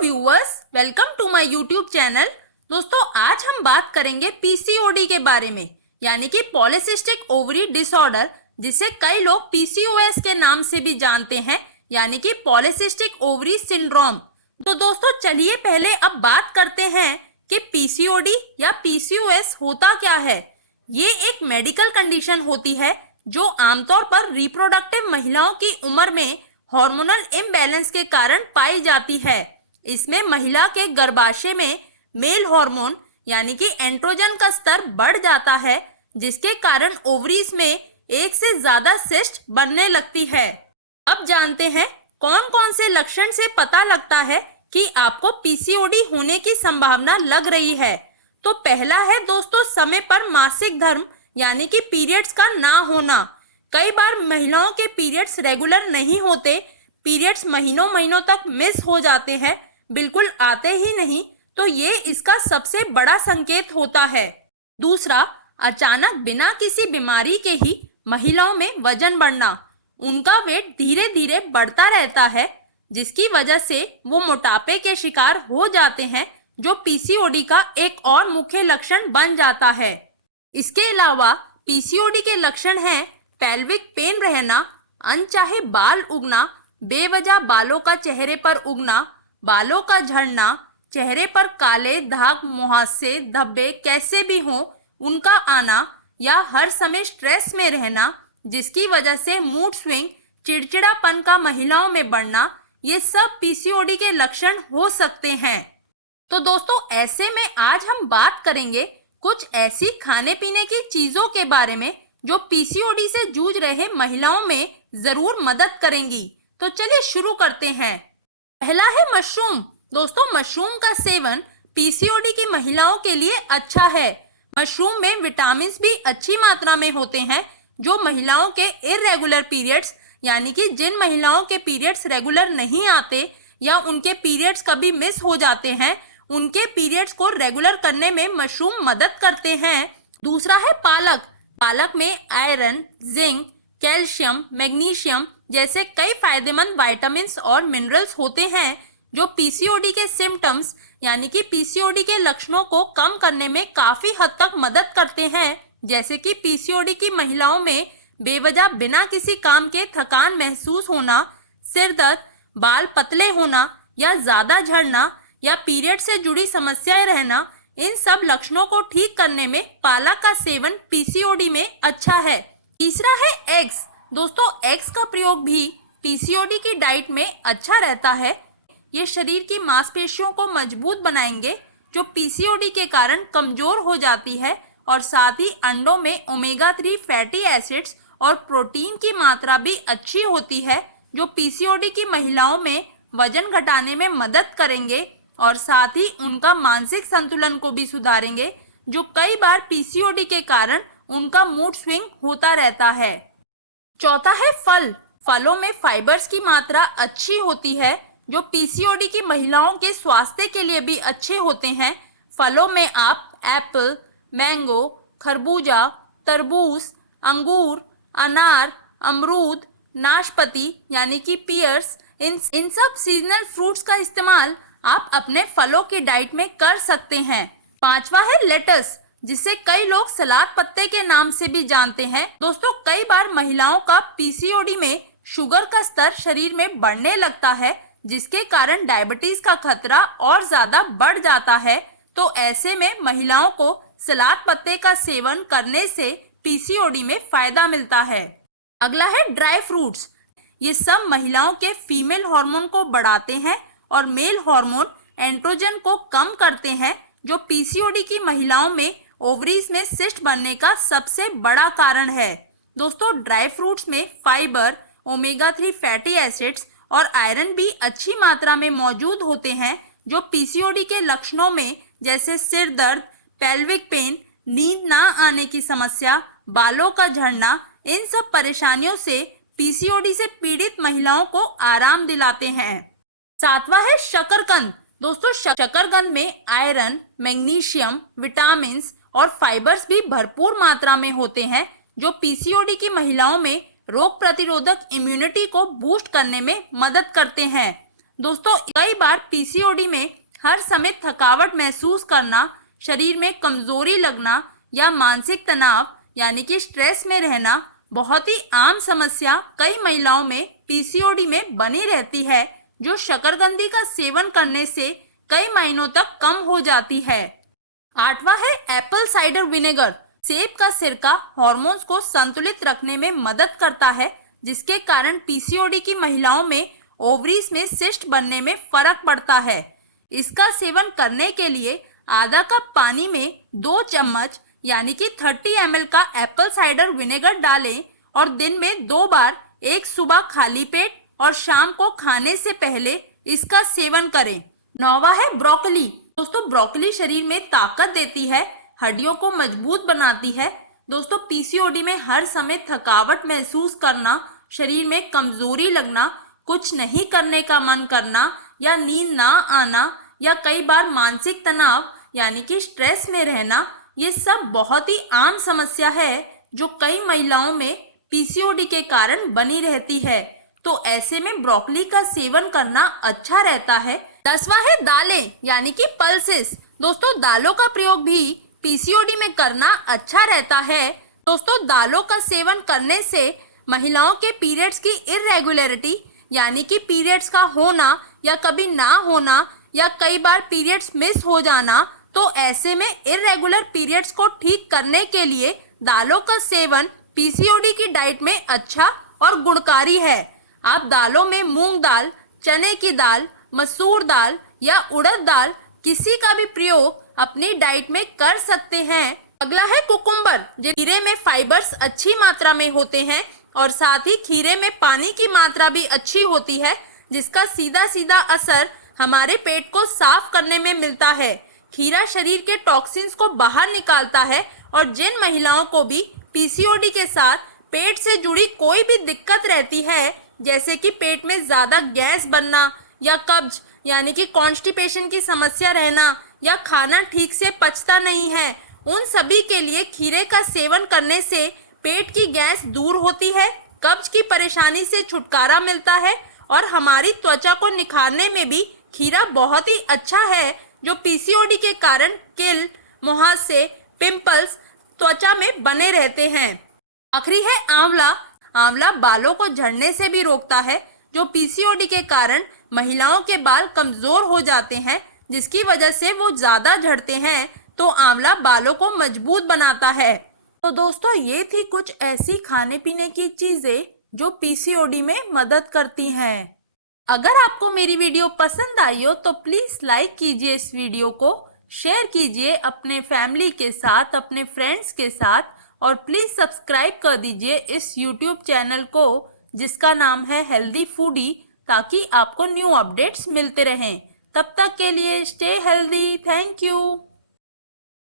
Viewers, welcome to my YouTube channel. दोस्तों, आज हम बात करेंगे पीसीओडी के बारे में, यानी कि पॉलीसिस्टिक ओवरी डिसऑर्डर, जिसे कई लोग पीसीओएस के नाम से भी जानते हैं, यानी कि पॉलीसिस्टिक ओवरी सिंड्रोम। तो दोस्तों, चलिए पहले अब बात करते हैं कि पीसीओडी या पीसीओएस होता क्या है। ये एक मेडिकल कंडीशन होती है जो आमतौर पर रिप्रोडक्टिव महिलाओं की उम्र में हार्मोनल इम्बैलेंस के कारण पाई जाती है। इसमें महिला के गर्भाशय में मेल हार्मोन यानी कि एंड्रोजन का स्तर बढ़ जाता है, जिसके कारण ओवरीज में एक से ज्यादा सिस्ट बनने लगती है। अब जानते हैं कौन कौन से लक्षण से पता लगता है कि आपको पीसीओडी होने की संभावना लग रही है। तो पहला है दोस्तों, समय पर मासिक धर्म यानी कि पीरियड्स का ना होना। कई बार महिलाओं के पीरियड्स रेगुलर नहीं होते, पीरियड्स महीनों महीनों तक मिस हो जाते हैं, बिल्कुल आते ही नहीं, तो ये इसका सबसे बड़ा संकेत होता है। दूसरा, अचानक बिना किसी बीमारी के ही महिलाओं में वजन बढ़ना। उनका वेट धीरे धीरे बढ़ता रहता है, जिसकी वजह से वो मोटापे के शिकार हो जाते हैं, जो पीसीओडी का एक और मुख्य लक्षण बन जाता है। इसके अलावा पीसीओडी के लक्षण हैं पेल्विक पेन रहना, अनचाहे बाल उगना, बेवजह बालों का चेहरे पर उगना, बालों का झड़ना, चेहरे पर काले दाग, मुहासे, धब्बे कैसे भी हों उनका आना, या हर समय स्ट्रेस में रहना, जिसकी वजह से मूड स्विंग, चिड़चिड़ापन का महिलाओं में बढ़ना, ये सब पीसीओडी के लक्षण हो सकते हैं। तो दोस्तों, ऐसे में आज हम बात करेंगे कुछ ऐसी खाने पीने की चीजों के बारे में जो पीसीओडी से जूझ रहे महिलाओं में जरूर मदद करेंगी। तो चलिए शुरू करते हैं। पहला है मशरूम। दोस्तों, मशरूम का सेवन पीसीओडी की महिलाओं के लिए अच्छा है। मशरूम में विटामिन भी अच्छी मात्रा में होते हैं, जो महिलाओं के इर्रेगुलर पीरियड्स यानी कि जिन महिलाओं के पीरियड्स रेगुलर नहीं आते या उनके पीरियड्स कभी मिस हो जाते हैं, उनके पीरियड्स को रेगुलर करने में मशरूम मदद करते हैं। दूसरा है पालक। पालक में आयरन, जिंक, कैल्शियम, मैग्नीशियम जैसे कई फायदेमंद विटामिन्स और मिनरल्स होते हैं, जो पीसीओडी के सिम्टम्स यानी कि पीसीओडी के लक्षणों को कम करने में काफी हद तक मदद करते हैं। जैसे कि पीसीओडी की महिलाओं में बेवजह बिना किसी काम के थकान महसूस होना, सिर दर्द, बाल पतले होना या ज्यादा झड़ना, या पीरियड से जुड़ी समस्याएं रहना, इन सब लक्षणों को ठीक करने में पालक का सेवन पीसीओडी में अच्छा है। तीसरा है एग्स। दोस्तों, एग्स का प्रयोग भी पीसीओडी की डाइट में अच्छा रहता है। ये शरीर की मांसपेशियों को मजबूत बनाएंगे, जो पीसीओडी के कारण कमजोर हो जाती है, और साथ ही अंडों में ओमेगा 3 फैटी एसिड्स और प्रोटीन की मात्रा भी अच्छी होती है, जो पीसीओडी की महिलाओं में वजन घटाने में मदद करेंगे और साथ ही उनका मानसिक संतुलन को भी सुधारेंगे, जो कई बार पीसीओडी के कारण उनका मूड स्विंग होता रहता है। चौथा है फल। फलों में फाइबर्स की मात्रा अच्छी होती है, जो पीसीओडी की महिलाओं के स्वास्थ्य के लिए भी अच्छे होते हैं। फलों में आप एप्पल, मैंगो, खरबूजा, तरबूज, अंगूर, अनार, अमरूद, नाशपाती यानी कि पियर्स, इन सब सीजनल फ्रूट्स का इस्तेमाल आप अपने फलों की डाइट में कर सकते हैं। पांचवा है लेटस, जिसे कई लोग सलाद पत्ते के नाम से भी जानते हैं। दोस्तों, कई बार महिलाओं का पीसीओडी में शुगर का स्तर शरीर में बढ़ने लगता है, जिसके कारण डायबिटीज का खतरा और ज्यादा बढ़ जाता है। तो ऐसे में महिलाओं को सलाद पत्ते का सेवन करने से पीसीओडी में फायदा मिलता है। अगला है ड्राई फ्रूट्स। ये सब महिलाओं के फीमेल हार्मोन को बढ़ाते हैं और मेल हार्मोन एंड्रोजन को कम करते हैं, जो पीसीओडी की महिलाओं में ओवरीज में सिस्ट बनने का सबसे बड़ा कारण है। दोस्तों, ड्राई फ्रूट्स में फाइबर, ओमेगा 3 फैटी एसिड्स और आयरन भी अच्छी मात्रा में मौजूद होते हैं, जो पीसीओडी के लक्षणों में जैसे सिर दर्द, पेल्विक पेन, नींद ना आने की समस्या, बालों का झड़ना, इन सब परेशानियों से पीसीओडी से पीड़ित महिलाओं को आराम दिलाते हैं। सातवां है शकरकंद। दोस्तों, शकरकंद में आयरन, मैग्नीशियम, विटामिन और फाइबर्स भी भरपूर मात्रा में होते हैं, जो पीसीओडी की महिलाओं में रोग प्रतिरोधक इम्यूनिटी को बूस्ट करने में मदद करते हैं। दोस्तों कई बार पीसीओडी में हर समय थकावट महसूस करना, शरीर में कमजोरी लगना या मानसिक तनाव यानी कि स्ट्रेस में रहना बहुत ही आम समस्या कई महिलाओं में पीसीओडी में बनी रहती है, जो शकरकंदी का सेवन करने से कई महीनों तक कम हो जाती है। आठवां है एप्पल साइडर विनेगर। सेब का सिरका हार्मोन्स को संतुलित रखने में मदद करता है, जिसके कारण पीसीओडी की महिलाओं में ओवरीज में सिस्ट बनने में फर्क पड़ता है। इसका सेवन करने के लिए आधा कप पानी में 2 चम्मच यानी कि 30 ml का एप्पल साइडर विनेगर डालें और दिन में 2 बार, एक सुबह खाली पेट और शाम को खाने से पहले इसका सेवन करें। नौवां है ब्रोकली। दोस्तों ब्रोकली शरीर में ताकत देती है, हड्डियों को मजबूत बनाती है। दोस्तों पीसीओडी में हर समय थकावट महसूस करना, शरीर में कमजोरी लगना, कुछ नहीं करने का मन करना या नींद ना आना या कई बार मानसिक तनाव यानी कि स्ट्रेस में रहना, ये सब बहुत ही आम समस्या है जो कई महिलाओं में पीसीओडी के कारण बनी रहती है। तो ऐसे में ब्रोकली का सेवन करना अच्छा रहता है। 10वां है दालें यानी कि पल्सेस। दोस्तों दालों का प्रयोग भी पीसीओडी में करना अच्छा रहता है। दोस्तों दालों का सेवन करने से महिलाओं के पीरियड्स की इरेगुलरिटी यानी कि पीरियड्स का होना या कभी ना होना या कई बार पीरियड्स मिस हो जाना, तो ऐसे में इरेगुलर पीरियड्स को ठीक करने के लिए दालों का सेवन पीसीओडी की डाइट में अच्छा और गुणकारी है। आप दालों में मूंग दाल, चने की दाल, मसूर दाल या उड़द दाल किसी का भी प्रयोग अपनी डाइट में कर सकते हैं। अगला है कुकुम्बर। खीरे में फाइबर्स अच्छी मात्रा में होते हैं और साथ ही खीरे में पानी की मात्रा भी अच्छी होती है, जिसका सीधा सीधा असर हमारे पेट को साफ करने में मिलता है। खीरा शरीर के टॉक्सिन्स को बाहर निकालता है और जिन महिलाओं को भी पीसीओडी के साथ पेट से जुड़ी कोई भी दिक्कत रहती है, जैसे कि पेट में ज्यादा गैस बनना या कब्ज यानी कि कॉन्स्टिपेशन की समस्या रहना या खाना ठीक से पचता नहीं है, उन सभी के लिए खीरे का सेवन करने से पेट की गैस दूर होती है, कब्ज की परेशानी से छुटकारा मिलता है और हमारी त्वचा को निखारने में भी खीरा बहुत ही अच्छा है, जो पीसीओडी के कारण किल, मुहासे, पिंपल्स त्वचा में बने रहते हैं। आखिरी है आंवला। आंवला बालों को झड़ने से भी रोकता है, जो पीसीओडी के कारण महिलाओं के बाल कमजोर हो जाते हैं, जिसकी वजह से वो ज्यादा झड़ते हैं। तो आंवला बालों को मजबूत बनाता है। तो दोस्तों ये थी कुछ ऐसी खाने पीने की चीजें जो पीसीओडी में मदद करती हैं। अगर आपको मेरी वीडियो पसंद आई हो तो प्लीज लाइक कीजिए इस वीडियो को, शेयर कीजिए अपने फैमिली के साथ, अपने फ्रेंड्स के साथ, और प्लीज सब्सक्राइब कर दीजिए इस यूट्यूब चैनल को जिसका नाम है हेल्दी फूडी, ताकि आपको न्यू अपडेट्स मिलते रहें। तब तक के लिए स्टे हेल्दी। Thank you.